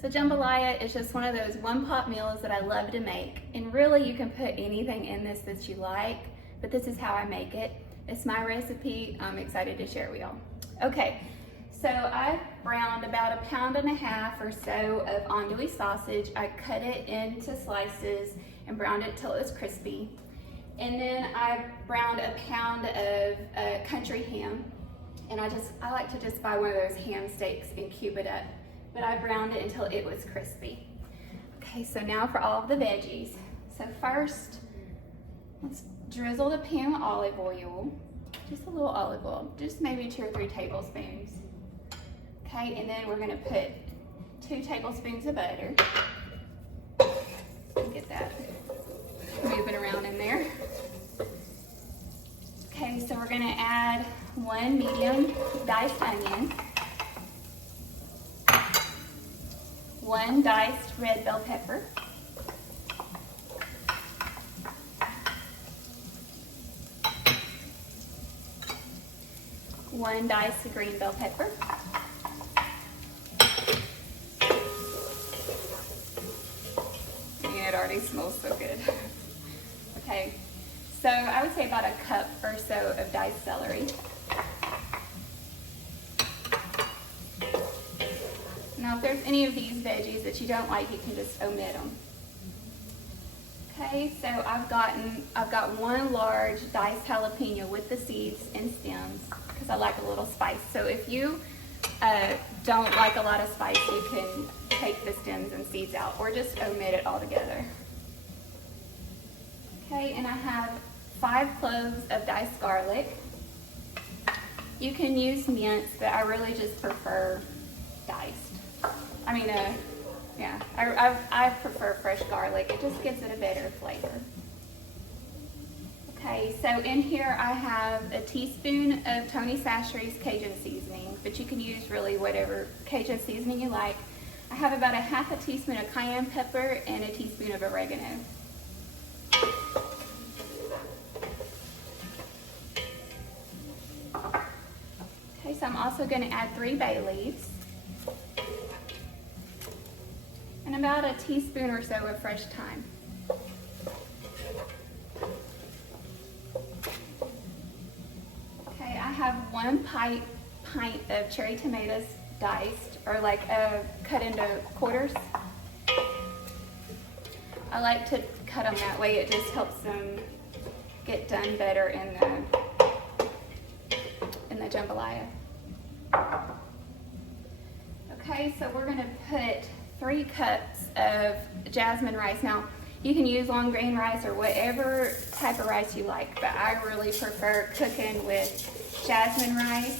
So jambalaya is just one of those one-pot meals that I love to make. And really you can put anything in this that you like, but this is how I make it. It's my recipe. I'm excited to share it with y'all. Okay, so I browned about 1.5 pounds or so of andouille sausage. I cut it into slices and browned it till it was crispy. And then I browned 1 pound of country ham. And I like to just buy one of those ham steaks and cube it up. But I browned it until it was crispy. Okay, so now for all of the veggies. So first, let's drizzle the pan with olive oil. Just a little olive oil, just maybe 2 or 3 tablespoons. Okay, and then we're gonna put 2 tablespoons of butter. Get that moving around in there. Okay, so we're gonna add 1 medium diced onion, 1 diced red bell pepper, 1 diced green bell pepper, and it already smells so good. Okay, so I would say about 1 cup or so of diced celery. Now if there's any of these veggies that you don't like, you can just omit them. Okay, so I've got 1 large diced jalapeno with the seeds and stems because I like a little spice. So if you don't like a lot of spice, you can take the stems and seeds out or just omit it altogether. Okay, and I have 5 cloves of diced garlic. You can use minced, but I really just prefer diced. I mean, yeah, I prefer fresh garlic. It just gives it a better flavor. Okay, so in here I have 1 teaspoon of Tony Chachere's Cajun seasoning, but you can use really whatever Cajun seasoning you like. I have about 1/2 teaspoon of cayenne pepper and 1 teaspoon of oregano. Okay, so I'm also going to add 3 bay leaves and about 1 teaspoon or so of fresh thyme. Okay, I have 1 pint of cherry tomatoes diced or like cut into quarters. I like to cut them that way. It just helps them get done better in the jambalaya. Okay, so we're gonna put 3 cups of jasmine rice. Now, you can use long grain rice or whatever type of rice you like, but I really prefer cooking with jasmine rice.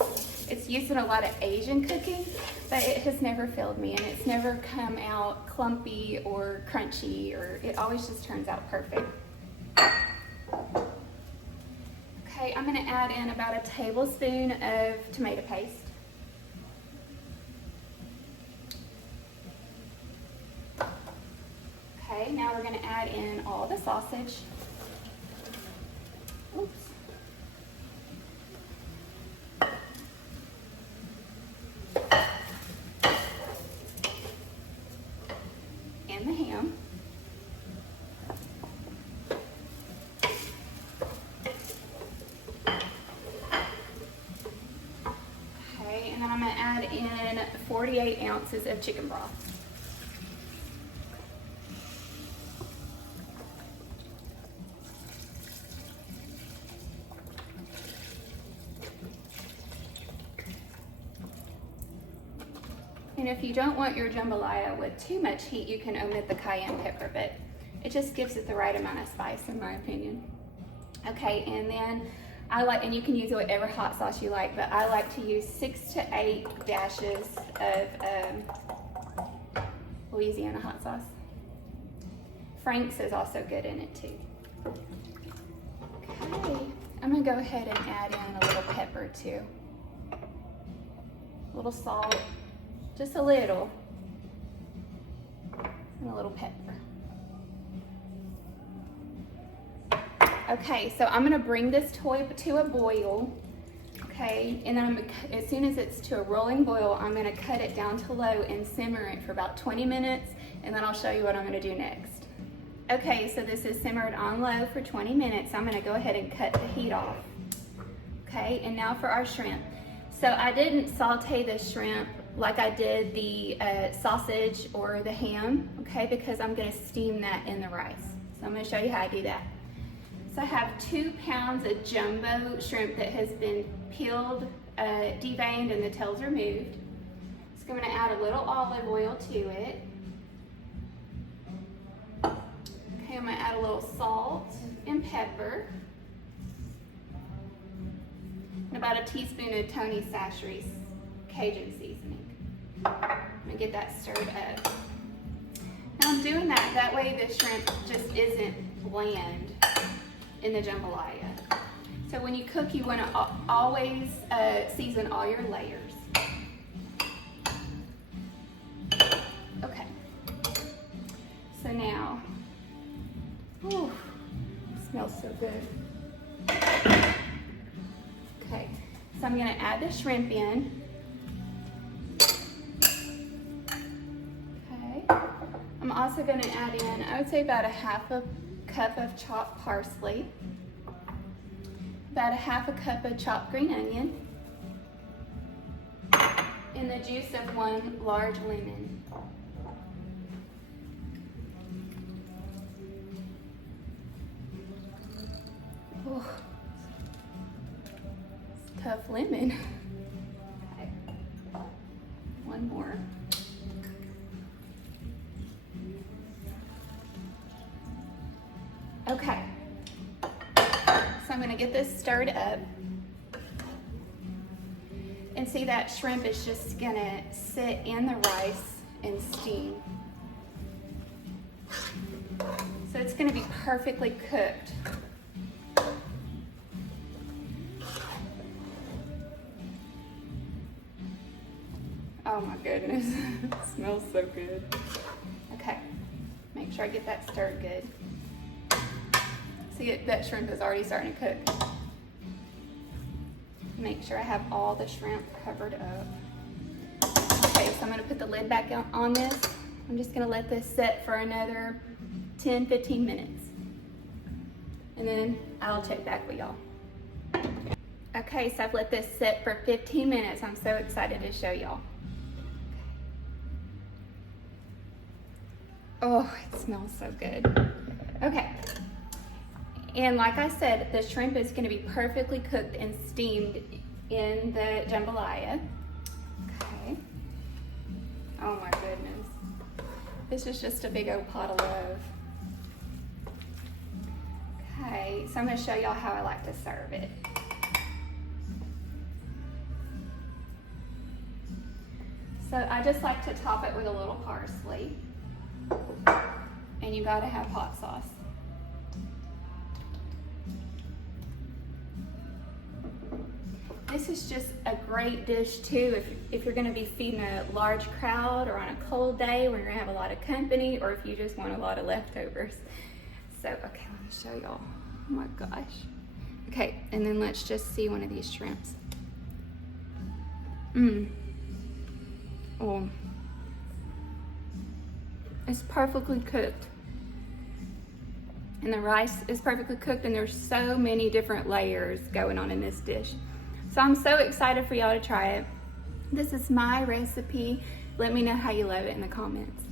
It's used in a lot of Asian cooking, but it has never failed me, and it's never come out clumpy or crunchy, or it always just turns out perfect. Okay, I'm gonna add in about 1 tablespoon of tomato paste. Okay, now we're gonna add in all the sausage. Oops. And the ham. Okay, and then I'm gonna add in 48 ounces of chicken broth. And if you don't want your jambalaya with too much heat, you can omit the cayenne pepper, but it just gives it the right amount of spice, in my opinion. Okay, and then and you can use whatever hot sauce you like, but I like to use 6 to 8 dashes of Louisiana hot sauce. Frank's is also good in it too. Okay, I'm gonna go ahead and add in a little pepper too. A little salt. Just a little, and a little pepper. Okay, so I'm gonna bring this to a boil. Okay, Okay, and then as soon as it's to a rolling boil, I'm gonna cut it down to low and simmer it for about 20 minutes, and then I'll show you what I'm gonna do next. Okay, so this is simmered on low for 20 minutes. I'm gonna go ahead and cut the heat off. Okay, and now for our shrimp. So I didn't saute the shrimp like I did the sausage or the ham, okay, because I'm gonna steam that in the rice. So I'm gonna show you how I do that. So I have 2 pounds of jumbo shrimp that has been peeled, deveined, and the tails removed. So I'm gonna add a little olive oil to it. Okay, I'm gonna add a little salt and pepper. And about a teaspoon of Tony Chachere's Cajun seasoning. I'm gonna get that stirred up. And I'm doing that way the shrimp just isn't bland in the jambalaya. So when you cook, you wanna always season all your layers. Okay, so now, ooh, smells so good. Okay, so I'm gonna add the shrimp in. Okay, I'm also gonna add in, I would say about a half a cup of chopped parsley, about a half a cup of chopped green onion, and the juice of 1 large lemon. Oh, it's tough lemon. Okay. 1 more. Okay, so I'm gonna get this stirred up. And see, that shrimp is just gonna sit in the rice and steam. So it's gonna be perfectly cooked. Oh my goodness, it smells so good. Okay, make sure I get that stirred good. See, that shrimp is already starting to cook. Make sure I have all the shrimp covered up. Okay, so I'm gonna put the lid back on this. I'm just gonna let this set for another 10-15 minutes. And then I'll check back with y'all. Okay, so I've let this sit for 15 minutes. I'm so excited to show y'all. Oh, it smells so good. Okay. And like I said, the shrimp is going to be perfectly cooked and steamed in the jambalaya. Okay. Oh my goodness. This is just a big old pot of love. Okay, so I'm going to show y'all how I like to serve it. So I just like to top it with a little parsley. And you got to have hot sauce. This is just a great dish too if you're gonna be feeding a large crowd or on a cold day where you're gonna have a lot of company, or if you just want a lot of leftovers. So, okay, let me show y'all. Oh my gosh. Okay, and then let's just see one of these shrimps. Oh. It's perfectly cooked. And the rice is perfectly cooked, and there's so many different layers going on in this dish. So I'm so excited for y'all to try it. This is my recipe. Let me know how you love it in the comments.